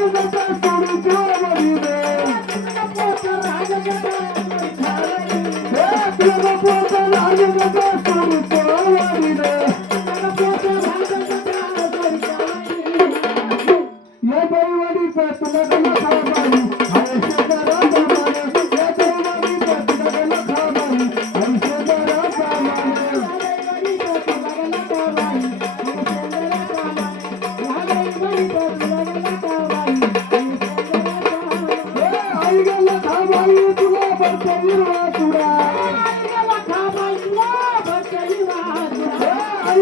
Thank you.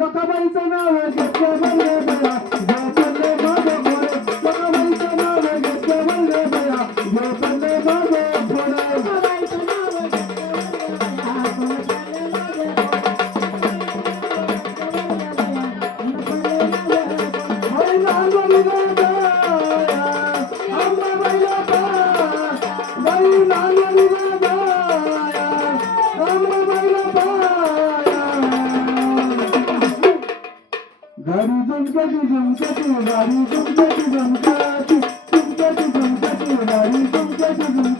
Look at my son, I will get. Thank you.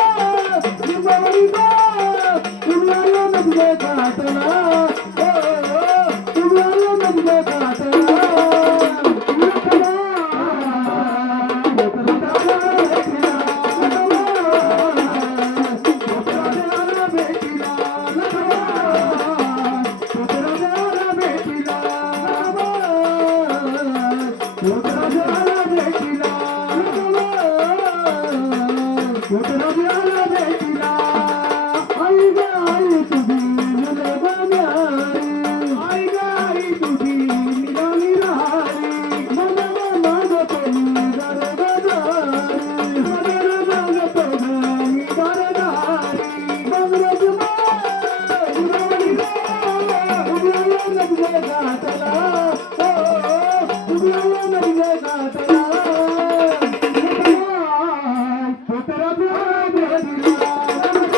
No te enojes. Thank you.